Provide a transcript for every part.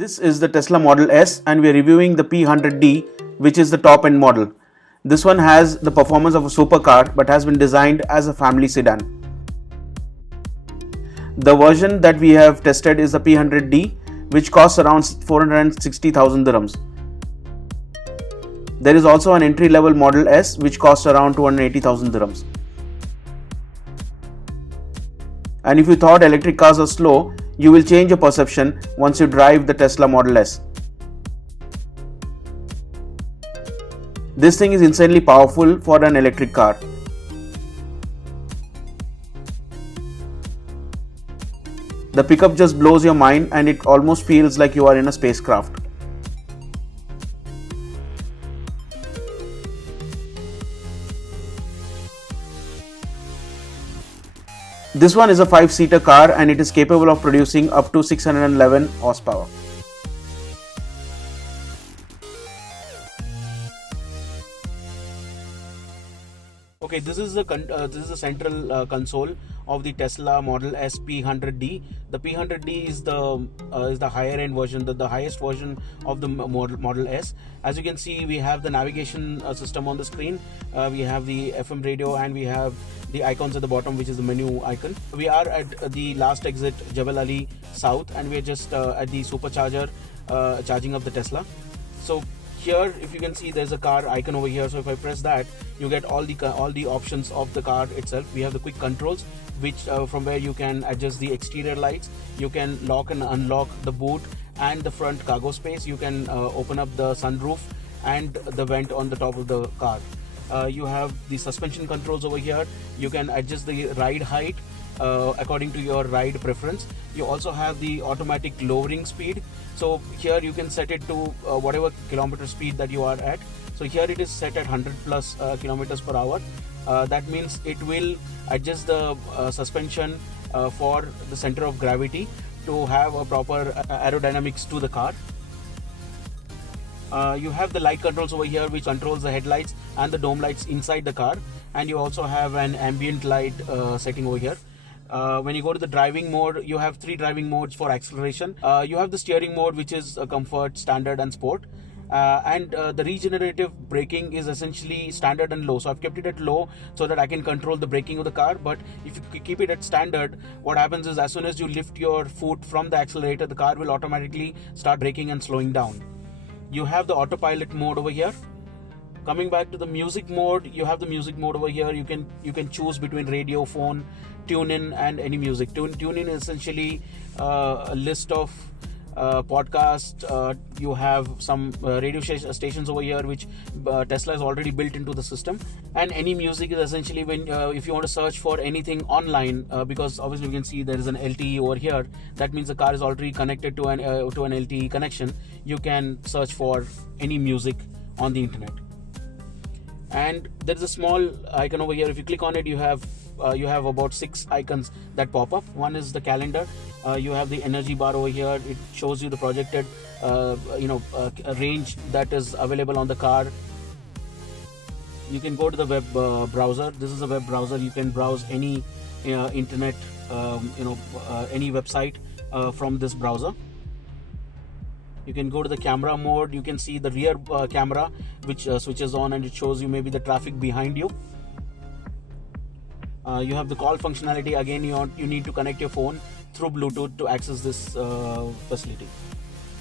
This is the Tesla Model S and we are reviewing the P100D, which is the top end model. This one has the performance of a supercar but has been designed as a family sedan. The version that we have tested is the P100D, which costs around 460,000 dirhams. There is also an entry level Model S which costs around 280,000 dirhams. And if you thought electric cars are slow, you will change your perception once you drive the Tesla Model S. This thing is insanely powerful for an electric car. The pickup just blows your mind and it almost feels like you are in a spacecraft. This one is a 5-seater car and it is capable of producing up to 611 horsepower. Okay, this is the central console of the Tesla Model S P100D. The P100D is the higher end version, the highest version of the Model S. As you can see, we have the navigation system on the screen. We have the FM radio and we have the icons at the bottom, which is the menu icon. We are at the last exit, Jebel Ali South, and we are just at the supercharger charging up the Tesla. So here, if you can see, there's a car icon over here. So if I press that, you get all the options of the car itself. We have the quick controls, which from where you can adjust the exterior lights. You can lock and unlock the boot and the front cargo space. You can open up the sunroof and the vent on the top of the car. You have the suspension controls over here. You can adjust the ride height according to your ride preference. You also have the automatic lowering speed. So here you can set it to whatever kilometer speed that you are at. So here it is set at 100 plus kilometers per hour. That means it will adjust the suspension for the center of gravity to have a proper aerodynamics to the car. You have the light controls over here, which controls the headlights and the dome lights inside the car, and you also have an ambient light setting over here. When you go to the driving mode, you have 3 driving modes for acceleration. You have the steering mode, which is comfort, standard and sport. And the regenerative braking is essentially standard and low. So I've kept it at low so that I can control the braking of the car. But if you keep it at standard, what happens is as soon as you lift your foot from the accelerator, the car will automatically start braking and slowing down. You have the autopilot mode over here. Coming back to the music mode, you have the music mode over here. You can choose between radio, phone, tune in and any music. Tune in is essentially a list of podcasts. You have some radio stations over here, which Tesla has already built into the system. And any music is essentially when if you want to search for anything online, because obviously you can see there is an LTE over here. That means the car is already connected to an LTE connection. You can search for any music on the internet. And there is a small icon over here. If you click on it, you have about 6 icons that pop up. One is the calendar. You have the energy bar over here. It shows you the projected range that is available on the car. You can go to the web browser. This is a web browser. You can browse any internet, any website from this browser. You can go to the camera mode. You can see the rear camera, which switches on and it shows you maybe the traffic behind you. You have the call functionality. Again, you need to connect your phone through Bluetooth to access this facility.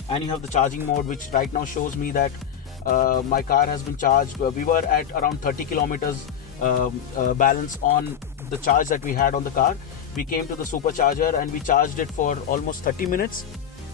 And you have the charging mode, which right now shows me that my car has been charged. We were at around 30 kilometers balance on the charge that we had on the car. We came to the supercharger and we charged it for almost 30 minutes.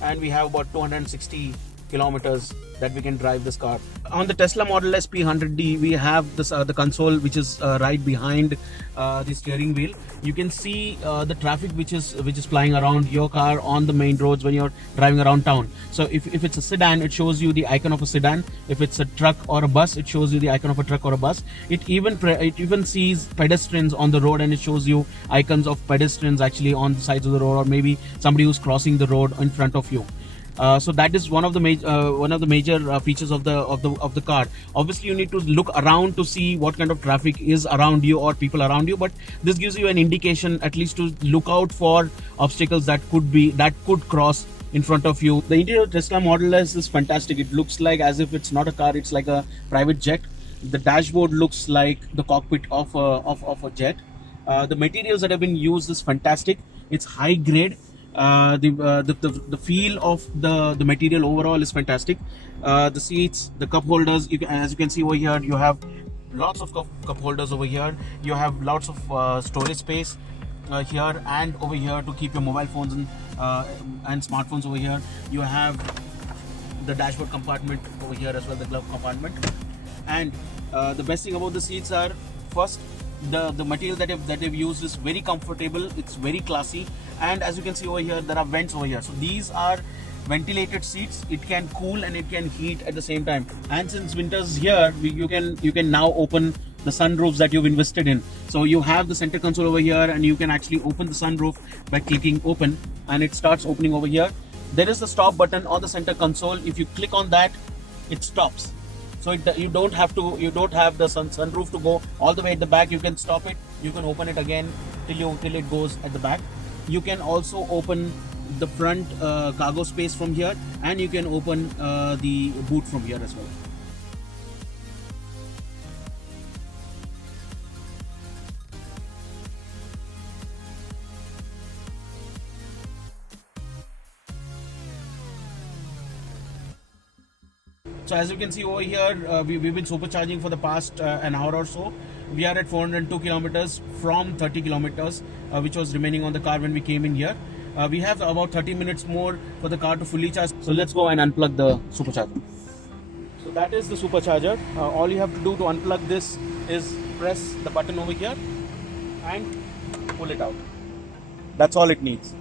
And we have about 260 kilometers that we can drive this car. On the Tesla Model S P100D, we have this the console, which is right behind the steering wheel. You can see the traffic which is flying around your car on the main roads when you're driving around town. So if it's a sedan, it shows you the icon of a sedan. If it's a truck or a bus, it shows you the icon of a truck or a bus. It even sees pedestrians on the road and it shows you icons of pedestrians actually on the sides of the road, or maybe somebody who's crossing the road in front of you. So that is one of the major features of the car. Obviously, you need to look around to see what kind of traffic is around you or people around you, but this gives you an indication at least to look out for obstacles that could cross in front of you. The interior of Tesla Model S is fantastic. It looks like as if it's not a car, it's like a private jet. The dashboard looks like the cockpit of a jet. The materials that have been used is fantastic. It's high grade. The feel of the material overall is fantastic. The seats, the cup holders, as you can see over here, you have lots of cup holders over here. You have lots of storage space here and over here to keep your mobile phones and smartphones over here. You have the dashboard compartment over here as well, the glove compartment. And the best thing about the seats are, first, the material that they've used is very comfortable. It's very classy, and as you can see over here, there are vents over here. So these are ventilated seats. It can cool and it can heat at the same time. And since winter's here, you can now open the sunroofs that you've invested in. So you have the center console over here, and you can actually open the sunroof by clicking open, and it starts opening over here. There is the stop button on the center console. If you click on that, it stops. So you don't have the sunroof to go all the way at the back. You can stop it. You can open it again till it goes at the back. You can also open the front cargo space from here, and you can open the boot from here as well. So as you can see over here, we've been supercharging for the past an hour or so. We are at 402 kilometers from 30 kilometers, which was remaining on the car when we came in here. We have about 30 minutes more for the car to fully charge. So let's go and unplug the supercharger. So that is the supercharger. All you have to do to unplug this is press the button over here and pull it out. That's all it needs.